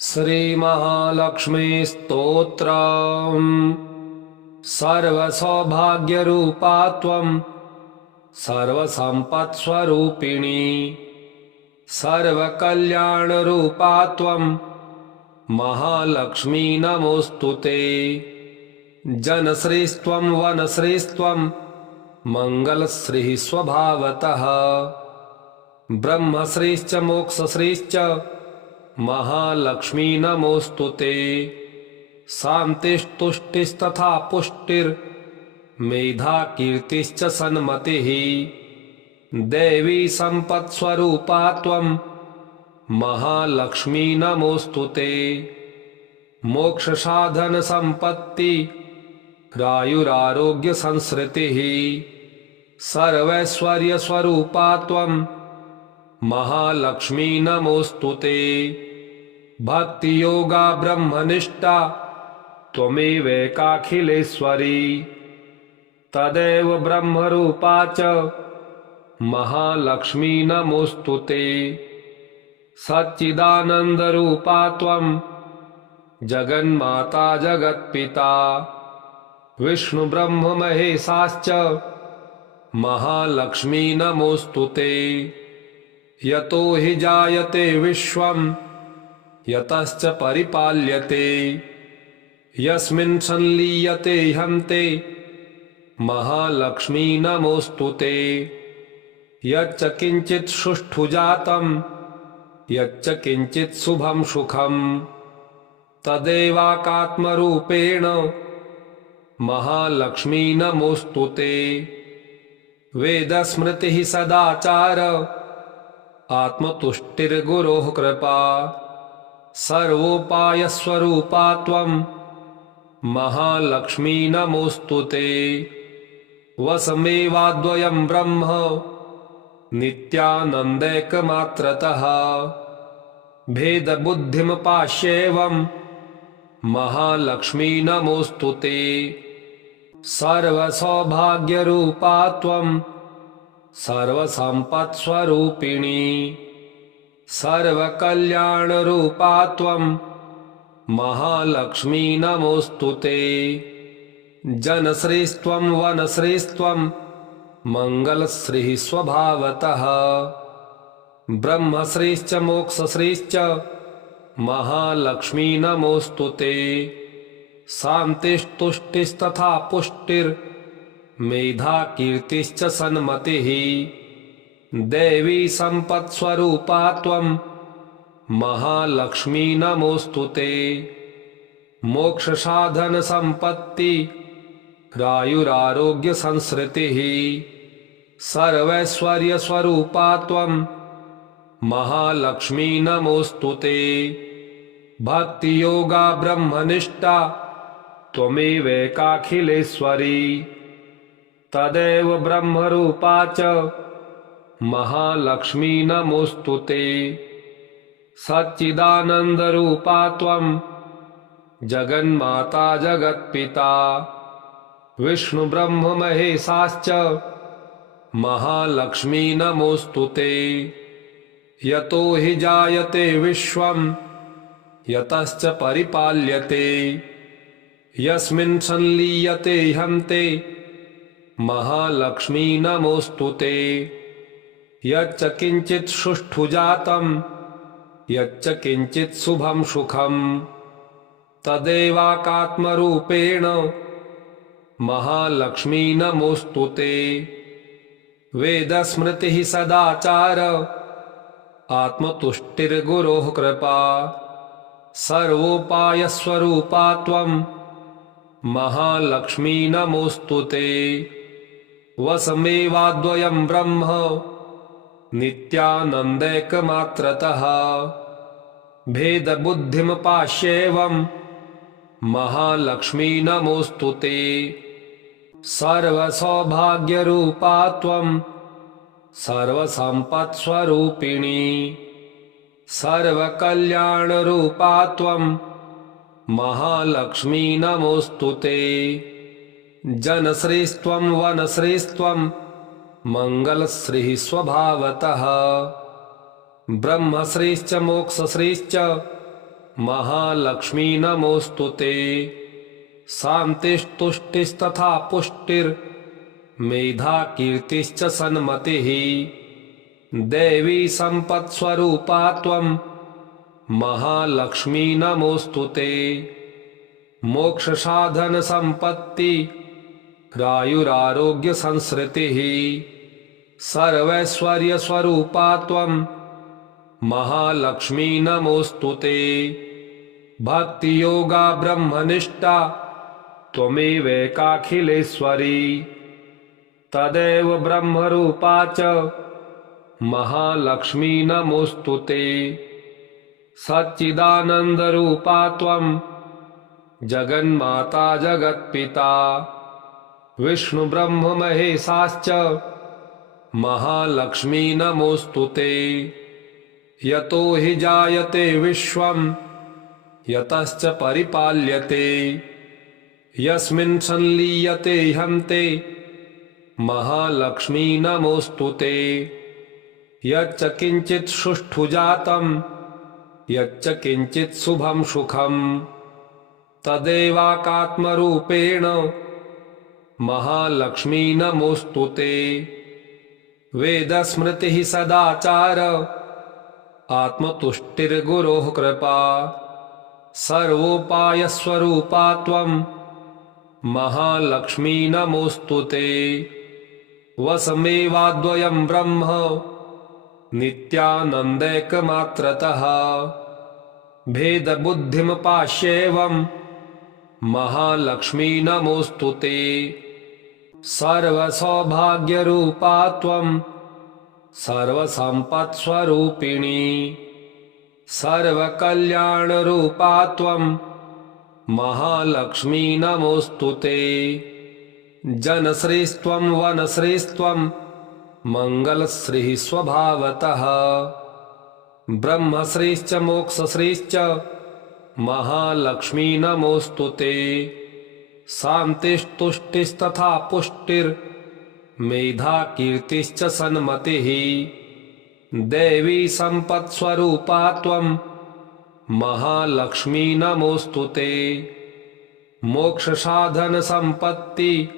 श्रीमहालक्ष्मी स्तोत्रम्। सर्वसौभाग्यरूपा त्वं सर्वसम्पत्स्वरूपिणी, सर्वकल्याणरूपा त्वं महालक्ष्मी नमोऽस्तु ते। जनश्रीस्त्वं वनश्रीस्त्वं मङ्गलश्रीः स्वभावतः, ब्रह्मश्रीश्च मोक्षश्रीश्च महालक्ष्मी नमोऽस्तु ते। शान्तिस्तुष्टिस्तथा पुष्टिर्मेधा कीर्तिश्च सन्मतिः, देवी सम्पत्स्वरूपा त्वं महालक्ष्मी नमोऽस्तु ते। मोक्षसाधनसम्पत्ति रायुरारोग्यसंसृतिः, सर्वैश्वर्यस्वरूपा त्वं महालक्ष्मी नमोऽस्तु ते। भक्तियोगा ब्रह्मनिष्ठा त्वमेवैकाखिलेश्वरी, तदेव ब्रह्मरूपा च महालक्ष्मी नमोऽस्तु ते। सच्चिदानन्दरूपा त्वं जगन्माता जगत्पिता, विष्णुब्रह्ममहेशाश्च महालक्ष्मी नमोऽस्तु ते। यतो हि जायते विश्वं यतश्च परिपाल्यते, यस्मिन् संलीयते हन्ते महालक्ष्मी नमोऽस्तु ते। यच्च किञ्चित् सुष्ठु जातं यच्च किञ्चित् शुभं सुखं, तदेवाकात्मरूपेण महालक्ष्मी नमोऽस्तु ते। वेदस्मृतिः सदाचार आत्मतुष्टिर्गुरोः कृपा, सर्वोपायस्वरूपा त्वं महालक्ष्मी नमोऽस्तु ते। वसमेवाद्वयं ब्रह्म नित्यानन्दैकमात्रतः, भेदबुद्धिमपास्येवं महालक्ष्मी नमोऽस्तु ते। सर्वसौभाग्यरूपा त्वं सर्वसम्पत्स्वरूपिणी, सर्वकल्याणरूपा त्वं महालक्ष्मी नमोऽस्तु ते। जनश्रीस्त्वं वनश्रीस्त्वं मङ्गलश्रीः स्वभावतः, ब्रह्मश्रीश्च मोक्षश्रीश्च महालक्ष्मी नमोऽस्तु ते। शान्तिस्तुष्टिस्तथा पुष्टिर्मेधा कीर्तिश्च सन्मतिः, देवी सम्पत्स्वरूपा त्वं महालक्ष्मी नमोऽस्तु ते। मोक्षसाधनसम्पत्ति रायुरारोग्यसंसृतिः, सर्वैश्वर्यस्वरूपा त्वं महालक्ष्मी नमोऽस्तु ते। भक्तियोगा ब्रह्मनिष्ठा त्वमेवैकाखिलेश्वरी, तदेव ब्रह्मरूपा च महालक्ष्मी नमोऽस्तु ते। सच्चिदानन्दरूपा त्वं जगन्माता जगत्पिता, विष्णुब्रह्ममहेशाश्च महालक्ष्मी नमोऽस्तु ते। यतो हि जायते विश्वं यतश्च परिपाल्यते, यस्मिन् संलीयते हन्ते महालक्ष्मी नमोऽस्तु ते। यच्च किञ्चित् सुष्ठु जातं यच्च किञ्चित् शुभं सुखं, तदेवाकात्मरूपेण महालक्ष्मी नमोऽस्तु ते। वेदस्मृतिः सदाचार आत्मतुष्टिर्गुरोः कृपा, सर्वोपायस्वरूपा त्वं महालक्ष्मी नमोऽस्तु ते। वसमेवाद्वयं ब्रह्म नित्यानन्दैकमात्रतः, भेदबुद्धिमपास्येवं महालक्ष्मी नमोऽस्तु ते। सर्वसौभाग्यरूपा त्वं सर्वसम्पत्स्वरूपिणी, सर्वकल्याणरूपा त्वं महालक्ष्मी नमोऽस्तु ते। जनश्रीस्त्वं वनश्रीस्त्वं मङ्गलश्रीः स्वभावतः, ब्रह्मश्रीश्च मोक्षश्रीश्च महालक्ष्मी नमोस्तुते। शान्तिस्तुष्टिस्तथा पुष्टिर्मेधा कीर्तिश्च सन्मतिः। देवी सम्पत्स्वरूपा त्वं महालक्ष्मी नमोस्तुते। मोक्षसाधन संपत्ति रायुरारोग्य संसृतिः। सर्वैश्वर्य स्वरूपा त्वं महालक्ष्मी नमोस्तुते। भक्ति योगा ब्रह्मनिष्ठा त्वमेवैकाखिलेश्वरी। तदेव ब्रह्मरूपा च महालक्ष्मी नमोस्तुते। सच्चिदानन्दरूपा त्वं जगन्माता जगत्पिता। विष्णु ब्रह्म महेशाश्च महालक्ष्मी नमोस्तुते। यतो हि जायते विश्वं यतश्च परिपाल्यते। यस्मिन् संलीयते हन्ते महालक्ष्मी नमोस्तुते। यच्च किञ्चित् सुष्ठु जातं यच्च किञ्चित् शुभं सुखं तदेवाकात्मरूपेण महालक्ष्मी नमोस्तुते। वेदस्मृतिः सदाचार आत्मतुष्टिर्गुरोः कृपा। सर्वोपायस्वरूपा त्वं महालक्ष्मी नमोस्तुते। वसमेवाद्वयं ब्रह्म नित्यानन्दैकमात्रतः। भेदबुद्धिमपास्येवं महालक्ष्मी नमोस्तुते। सर्वसौभाग्यरूपा त्वं सर्वसम्पत्स्वरूपिणी। सर्वकल्याणरूपा त्वं महालक्ष्मी नमोस्तुते। जनश्रीस्त्वं वनश्रीस्त्वं मङ्गलश्रीः स्वभावतः। ब्रह्मश्रीश्च मोक्षश्रीश्च महालक्ष्मी नमोस्तुते। शान्तिस्तुष्टिस्तथा पुष्टिर्मेधा कीर्तिश्च सन्मतिः। देवी सम्पत्स्वरूपा त्वं महालक्ष्मी नमोस्तुते। मोक्षसाधन संपत्ति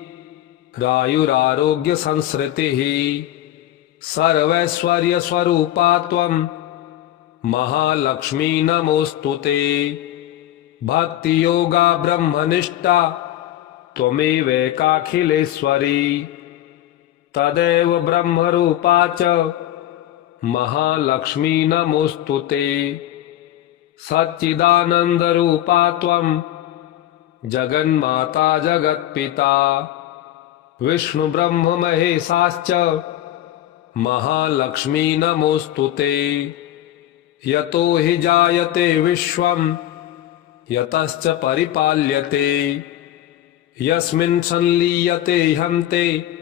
रायुरारोग्य संसृतिः। सर्वैश्वर्य स्वरूपा त्वं महालक्ष्मी नमोस्तुते। भक्ति योगा ब्रह्मनिष्ठा त्वमेवैकाखिलेश्वरी। तदेव ब्रह्मरूपा च महालक्ष्मी नमोस्तुते। सच्चिदानन्दरूपा त्वं जगन्माता जगत्पिता। विष्णु ब्रह्म महेशाश्च महालक्ष्मी नमोस्तुते। यतो हि जायते विश्वं यतश्च परिपाल्यते। यस्मिन् संलीयते हन्ते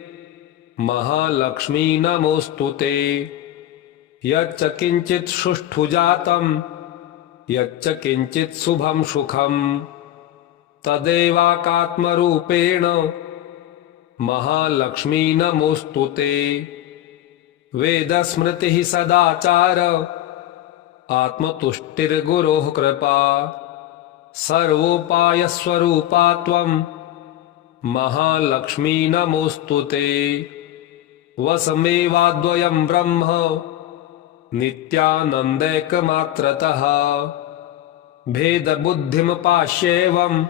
महालक्ष्मी नमोस्तुते। यच्च किञ्चित् सुष्ठु जातं यच्च किञ्चित् शुभं सुखं तदेवाकात्मरूपेण महालक्ष्मी नमोस्तुते। वेदस्मृतिः सदाचार आत्मतुष्टिर्गुरोः कृपा। सर्वोपायस्वरूपा त्वं महालक्ष्मी नमोस्तुते। वसमेवाद्वयं ब्रह्म नित्यानन्दैकमात्रतः। भेदबुद्धिमपास्येवं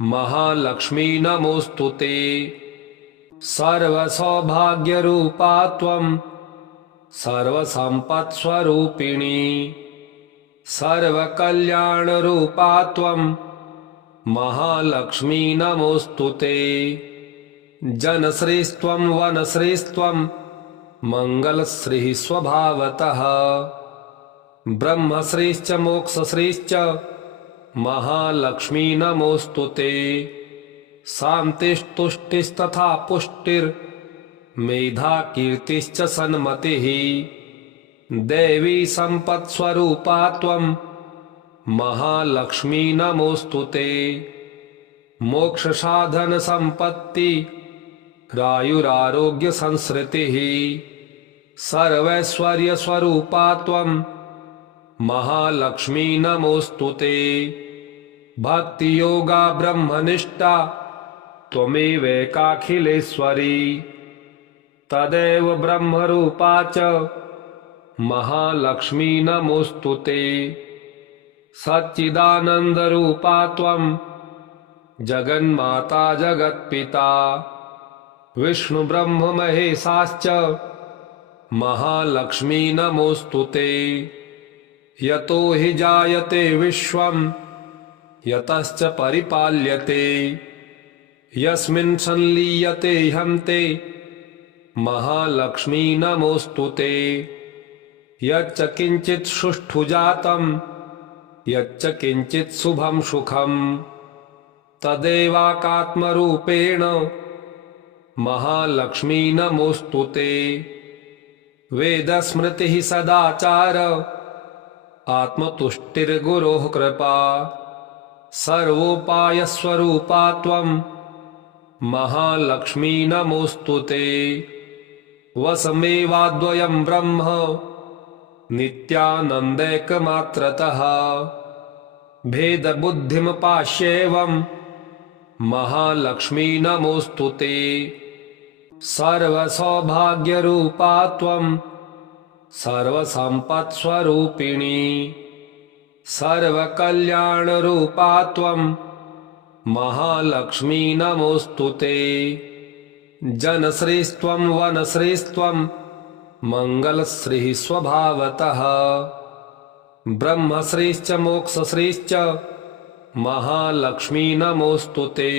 महालक्ष्मी नमोस्तुते। सर्वसौभाग्यरूपा त्वं सर्वसम्पत्स्वरूपिणी। सर्वकल्याणरूपा त्वं महालक्ष्मी नमोस्तुते। जनश्रीस्त्वं वनश्रीस्त्वं मङ्गलश्रीः स्वभावतः। ब्रह्मश्रीश्च मोक्षश्रीश्च महालक्ष्मी नमोस्तुते। शान्तिस्तुष्टिस्तथा पुष्टिर्मेधा कीर्तिश्च सन्मतिः। देवी सम्पत्स्वरूपा त्वं महालक्ष्मी नमोस्तुते। मोक्षसाधन संपत्ति रायुरारोग्य संसृतिः। सर्वैश्वर्य स्वरूपा त्वं महालक्ष्मी नमोस्तुते। भक्तियोगा ब्रह्मनिष्ठा त्वमेवैकाखिलेश्वरी। तदेव ब्रह्मरूपा च महालक्ष्मी नमोस्तुते। सच्चिदानन्दरूपा त्वं जगन्माता जगत्पिता। विष्णुब्रह्ममहेशाश्च महालक्ष्मी नमोस्तुते। यतो हि जायते विश्वं यतश्च परिपाल्यते। यस्मिन् संलीयते हन्ते महालक्ष्मी नमोस्तुते। यच्च किञ्चित् सुष्ठु जातं यच्च किञ्चित् शुभं सुखं तदेवाकात्मरूपेण महालक्ष्मी नमोस्तुते। वेदस्मृतिः सदाचार आत्मतुष्टिर्गुरोः कृपा। सर्वोपायस्वरूपा त्वं महालक्ष्मी नमोस्तुते। वसमेवाद्वयं ब्रह्म नित्यानन्दैकमात्रतः। भेदबुद्धिमपास्येवं महालक्ष्मी नमोस्तुते। सर्वसौभाग्यरूपा त्वं सर्वसम्पत्स्वरूपिणी। सर्वकल्याणरूपा त्वं महालक्ष्मी नमोस्तुते। जनश्रीस्त्वं वनश्रीस्त्वं मङ्गलश्रीः स्वभावतः। ब्रह्मश्रीश्च मोक्षश्रीश्च महालक्ष्मी नमोस्तुते।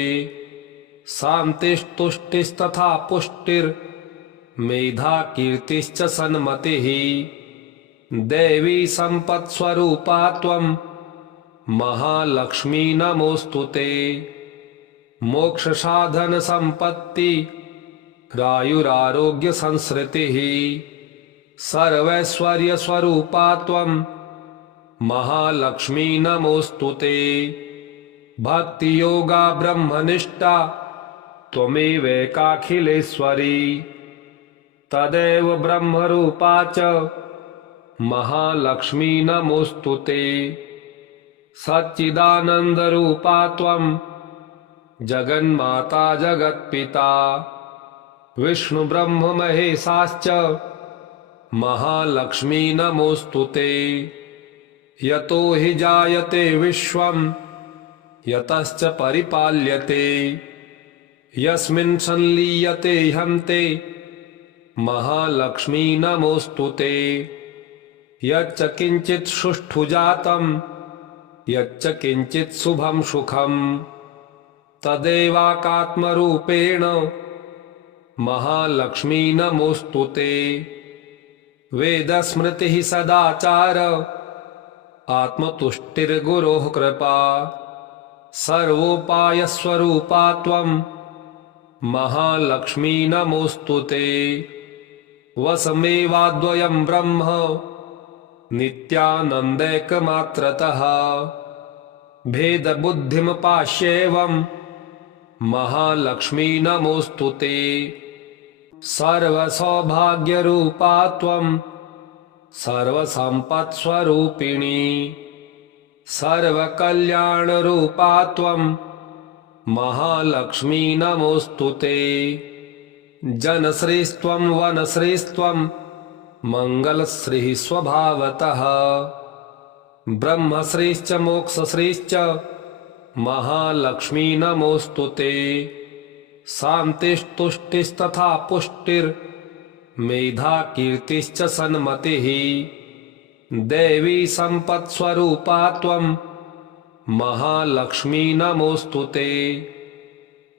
शान्तिस्तुष्टिस्तथा पुष्टिर्मेधा कीर्तिश्च सन्मतिः। देवी सम्पत्स्वरूपा त्वं महालक्ष्मी नमोस्तुते। मोक्षसाधनसम्पत्ति रायुरारोग्यसंसृतिः। सर्वैश्वर्यस्वरूपा त्वं महालक्ष्मी नमोस्तुते। भक्तियोगा ब्रह्मनिष्ठा त्वमेवैकाखिलेश्वरी। तदेव ब्रह्मरूपा च महालक्ष्मी नमोस्तुते। सच्चिदानन्दरूपा त्वं जगन्माता जगत्पिता। विष्णुब्रह्ममहेशाश्च महालक्ष्मी नमोस्तुते। यतो हि जायते विश्वं यतश्च परिपाल्यते। यस्मिन् संलीयते हन्ते महालक्ष्मी नमोस्तुते। यच्च किञ्चित् सुष्ठु जातं यच्च किञ्चित् शुभं सुखं तदेवाकात्मरूपेण महालक्ष्मी नमोस्तुते। वेदस्मृतिः सदाचार आत्मतुष्टिर्गुरोः कृपा। सर्वोपायस्वरूपा त्वं महालक्ष्मी नमोस्तुते। वसमेवाद्वयं ब्रह्म नित्यानन्दैकमात्रतः। भेदबुद्धिमपास्येवं महालक्ष्मी नमोस्तुते। सर्वसौभाग्यरूपा त्वं सर्वसम्पत्स्वरूपिणी। सर्वकल्याणरूपा त्वं महालक्ष्मी नमोस्तुते। जनश्रीस्त्वं वनश्रीस्त्वं मङ्गलश्रीः स्वभावतः। ब्रह्मश्रीश्च मोक्षश्रीश्च महालक्ष्मी नमोस्तुते। शान्तिस्तुष्टिस्तथा पुष्टिर्मेधा कीर्तिश्च सन्मतिः। देवी सम्पत्स्वरूपा त्वं महालक्ष्मी नमोस्तुते।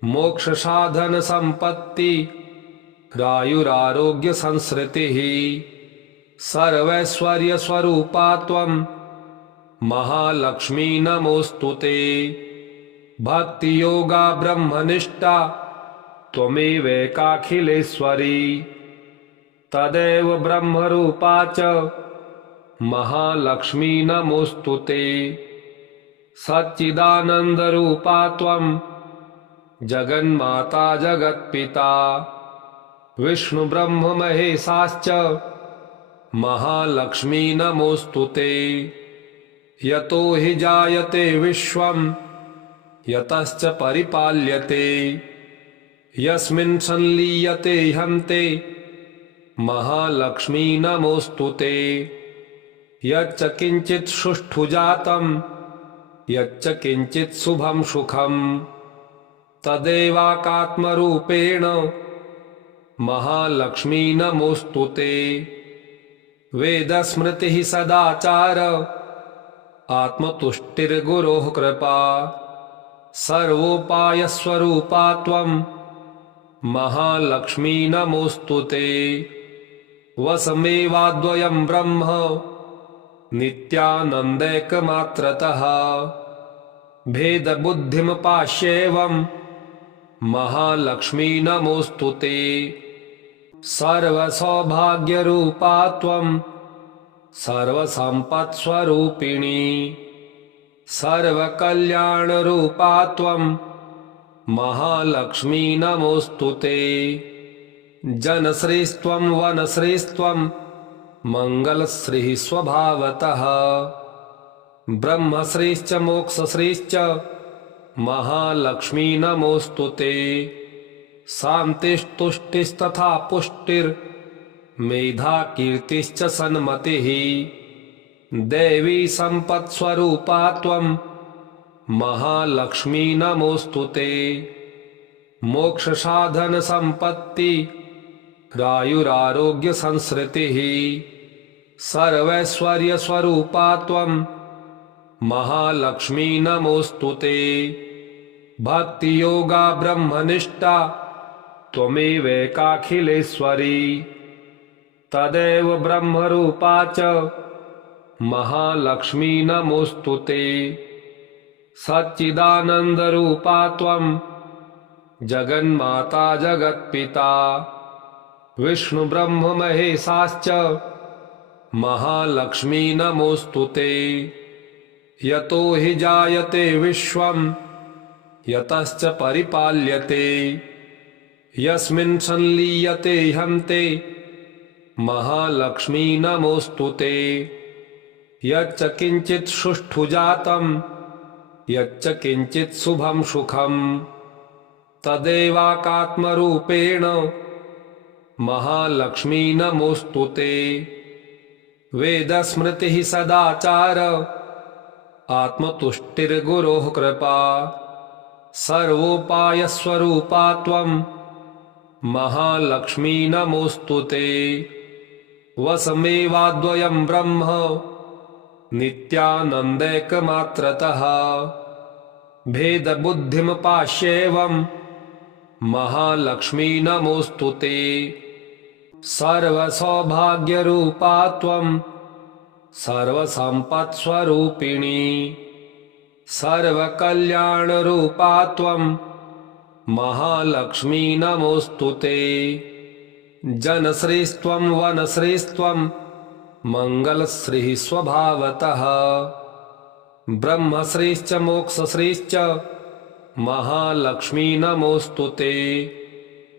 मोक्षसाधनसम्पत्ति रायुरारोग्यसंसृतिः। सर्वैश्वर्यस्वरूपा त्वं महालक्ष्मी नमोस्तुते। भक्तियोगा ब्रह्मनिष्ठा त्वमेवैकाखिलेश्वरी। तदेव ब्रह्मरूपा च महालक्ष्मी नमोस्तुते। सच्चिदानन्दरूपा त्वं जगन्माता जगत्पिता। विष्णुब्रह्ममहेशाश्च महालक्ष्मी नमोस्तुते। यतो हि जायते विश्वं यतश्च परिपाल्यते, यस्मिन् संलीयते हन्ते महालक्ष्मी नमोस्तुते। यच्च किंचित् सुष्ठु जातं यच्च किंचित् शुभं सुखं तदेवाकात्मरूपेण महालक्ष्मी नमोस्तुते। वेदस्मृतिः सदाचार आत्मतुष्टिर्गुरोः कृपा, सर्वोपायस्वरूपा त्वं महालक्ष्मी नमोस्तुते। वसमेवाद्वयं ब्रह्म नित्यानन्दैकमात्रतः, भेदबुद्धिमपास्येवं महालक्ष्मी नमोस्तुते। सर्वसौभाग्यरूपा त्वं सर्वसम्पत्स्वरूपिणी, सर्वकल्याणरूपा त्वं महालक्ष्मी नमोस्तुते। जनश्रीस्त्वं वनश्रीस्त्वं मंगलश्रीः स्वभावतः, ब्रह्मश्रीश्च मोक्षश्रीश्च महालक्ष्मी नमोस्तुते। शान्तिस्तुष्टिस्तथा पुष्टिर्मेधा कीर्तिश्च सन्मतिः, देवी सम्पत्स्वरूपा त्वं महालक्ष्मी नमोस्तुते। मोक्षसाधन संपत्ति रायुरारोग्य संसृतिः, सर्वैश्वर्यस्वरूपा त्वं महालक्ष्मी नमोस्तुते। भक्तियोगा ब्रह्मनिष्ठा त्वमेवैकाखिलेश्वरी, तदेव ब्रह्मरूपा च महालक्ष्मी नमोस्तुते। सच्चिदानन्दरूपा त्वं जगन्माता जगत्पिता, विष्णु ब्रह्म महेशाश्च महालक्ष्मी नमोस्तुते। यतो हि जायते विश्वं यतश्च परिपाल्यते, यस्मिन् संलीयते हन्ते महालक्ष्मी नमोस्तुते। यच्च किंचित् सुष्ठु जातं यच्च किंचित् शुभं सुखं तदेवाकात्मरूपेण महालक्ष्मी नमोस्तुते। वेदस्मृतिः सदाचार आत्मतुष्टिर्गुरोः कृपा, सर्वोपायस्वरूपा त्वं महालक्ष्मी नमोस्तुते। वसमेवाद्वयं ब्रह्म नित्यानन्दैकमात्रतः, भेदबुद्धिमपास्येवं महालक्ष्मी नमोस्तुते। सर्वसौभाग्यरूपा त्वं सर्वसम्पत्स्वरूपिणी, सर्वकल्याणरूपा त्वं महालक्ष्मी नमोस्तुते। जनश्रीस्त्वं वनश्रीस्त्वं मंगलश्रीः स्वभावतः, ब्रह्मश्रीश्च मोक्षश्रीश्च महालक्ष्मी नमोस्तुते।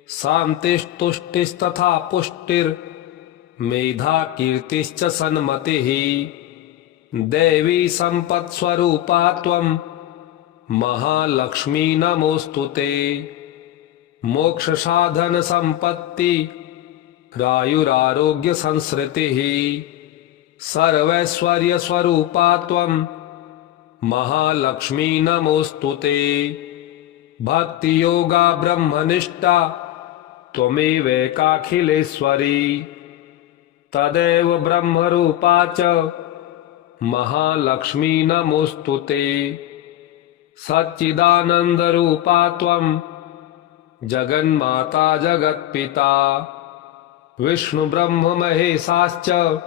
शान्तिस्तुष्टिस्तथा पुष्टिर्मेधा कीर्तिश्च सन्मतिः, देवी सम्पत्स्वरूपा त्वं महालक्ष्मी नमोस्तुते। मोक्षसाधन संपत्ति रायुरारोग्य संसृतिः, सर्वैश्वर्यस्वरूपा त्वं महालक्ष्मी नमोस्तुते। भक्तियोगा ब्रह्मनिष्ठा त्वमेवैकाखिलेश्वरी, तदेव ब्रह्मरूपा च महालक्ष्मी नमोस्तुते। सच्चिदानन्दरूपा त्वं जगन्माता जगत्पिता, विष्णु ब्रह्म महेशाश्च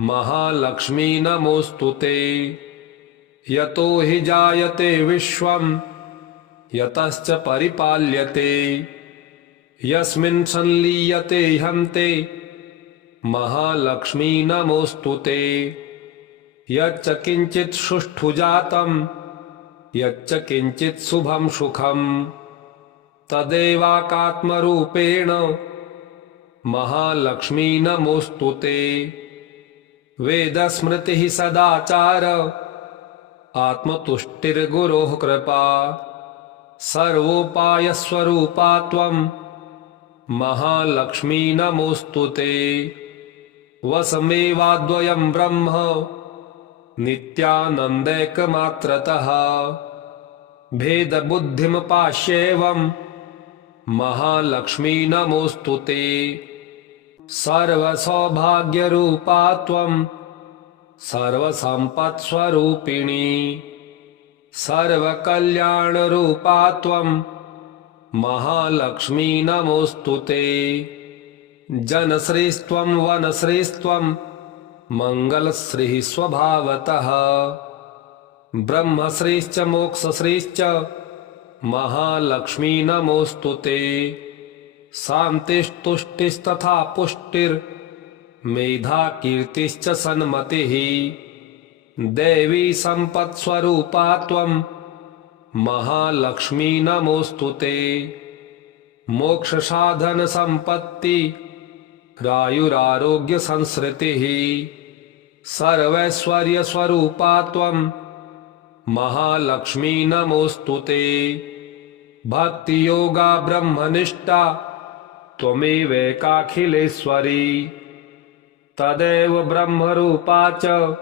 महालक्ष्मी नमोस्तुते। यतो हि जायते विश्वं यतश्च परिपाल्यते, यस्मिन् संलीयते हन्ते महालक्ष्मी नमोस्तुते। यच्च किंचित् सुष्ठु जातं यच्च किंचित् शुभं सुखं तदेवाकात्मरूपेण महालक्ष्मी नमोस्तुते। वेदस्मृतिः सदाचार आत्मतुष्टिर्गुरोः कृपा। सर्वोपायस्वरूपा त्वं महालक्ष्मी नमोस्तुते। वसमेवाद्वयं ब्रह्म नित्यानन्दैकमात्रतः। भेदबुद्धिमपास्येवं महालक्ष्मी नमोस्तुते। सर्वसौभाग्यरूपा त्वं सर्वसम्पत्स्वरूपिणी। सर्वकल्याणरूपा त्वं महालक्ष्मी नमोस्तुते। जनश्रीस्त्वं वनश्रीस्त्वं मङ्गलश्रीः स्वभावतः। ब्रह्मश्रीश्च मोक्षश्रीश्च महालक्ष्मी नमोस्तुते। शान्तिस्तुष्टिस्तथा पुष्टिर्मेधा कीर्तिश्च सन्मतिः। देवी सम्पत्स्वरूपा त्वं महालक्ष्मी नमोस्तुते। मोक्षसाधनसम्पत्ति रायुरारोग्यसंसृतिः। सर्वैश्वर्यस्वरूपा त्वं महालक्ष्मी नमोस्तुते। भक्तियोगा ब्रह्मनिष्ठा त्वमेवैकाखिलेश्वरी। तदेव ब्रह्मरूपा च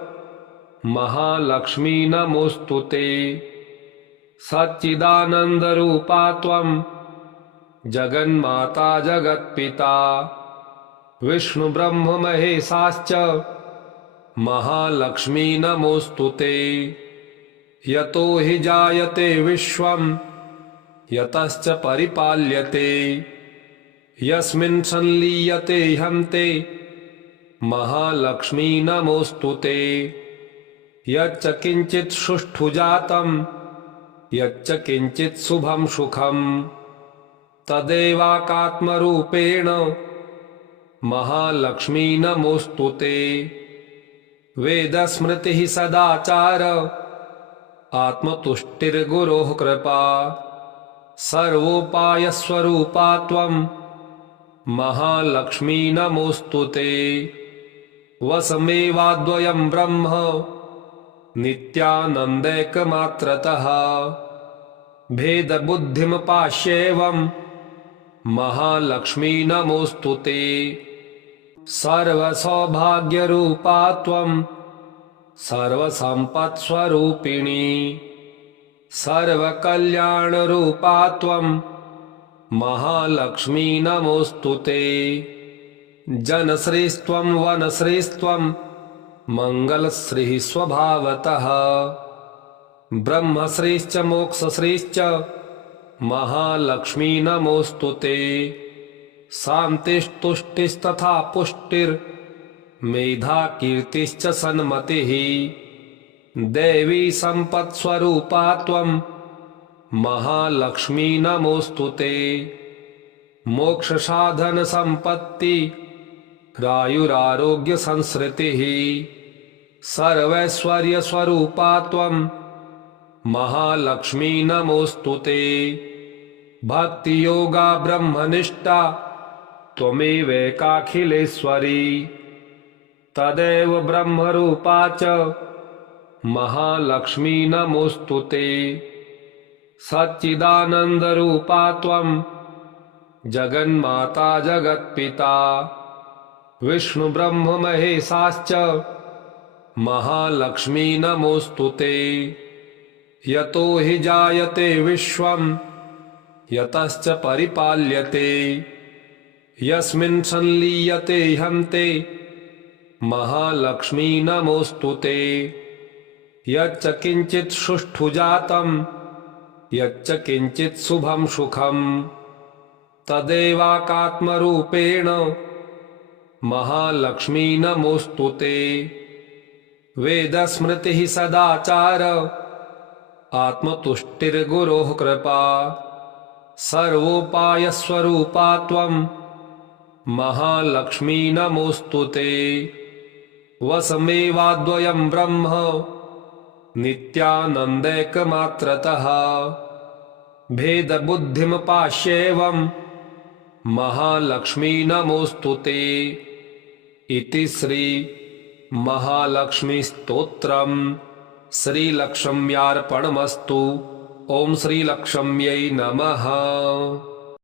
महालक्ष्मी नमोस्तुते। सच्चिदानन्दरूपा त्वं जगन्माता जगत्पिता। विष्णुब्रह्ममहेशाश्च महालक्ष्मी नमोस्तुते। यतो हि जायते विश्वं यतश्च परिपाल्यते। यस्मिन् संलीयते हन्ते महालक्ष्मी नमोस्तुते। यच्च किञ्चित् सुष्ठु जातं यच्च किञ्चित् शुभं सुखं तदेवाकात्मरूपेण महालक्ष्मी नमोस्तुते। वेदस्मृतिः सदाचार आत्मतुष्टिर्गुरोः कृपा। सर्वोपायस्वरूपा त्वं महालक्ष्मी नमोस्तुते। वसमेवाद्वयं ब्रह्म नित्यानन्दैकमात्रतः। भेदबुद्धिमपास्येवं महालक्ष्मी नमोस्तुते। सर्वसौभाग्यरूपा त्वं सर्वसम्पत्स्वरूपिणी। सर्वकल्याणरूपा त्वं महालक्ष्मी नमोस्तुते। जनश्रीस्त्वं वनश्रीस्त्वं मङ्गलश्रीः स्वभावतः। ब्रह्मश्रीश्च मोक्षश्रीश्च महालक्ष्मी नमोस्तुते। शान्तिस्तुष्टिस्तथा पुष्टिर्मेधा कीर्तिश्च सन्मतिः। देवी सम्पत्स्वरूपा त्वं महालक्ष्मी नमोस्तुते। मोक्षसाधनसम्पत्ति रायुरारोग्यसंसृतिः। सर्वैश्वर्यस्वरूपा त्वं महालक्ष्मी नमोस्तुते। भक्तियोगा ब्रह्मनिष्ठा त्वमेवैकाखिलेश्वरी। तदेव ब्रह्मरूपा च महालक्ष्मी नमोस्तुते। सच्चिदानन्दरूपा त्वं जगन्माता जगत्पिता। विष्णुब्रह्ममहेशाश्च महालक्ष्मी नमोस्तुते। यतो हि जायते विश्वं यतश्च परिपाल्यते। यस्मिन् संलीयते हन्ते महालक्ष्मी नमोस्तुते। यच्च किञ्चित् सुष्ठु जातं यच्च किञ्चित् शुभं सुखं तदेवाकात्मरूपेण महालक्ष्मी नमोस्तुते। वेदस्मृतिः सदाचार आत्मतुष्टिर्गुरोः कृपा। सर्वोपायस्वरूपा त्वं महालक्ष्मी नमोस्तुते। वसमेवाद्वयं ब्रह्म नित्यानन्दैकमात्रतः। भेदबुद्धिमपास्येवं महालक्ष्मी नमोऽस्तु ते। इति श्री महालक्ष्मी स्तोत्रम् श्रीलक्ष्म्यार्पणमस्तु। ओम श्रीलक्ष्म्यै नमः।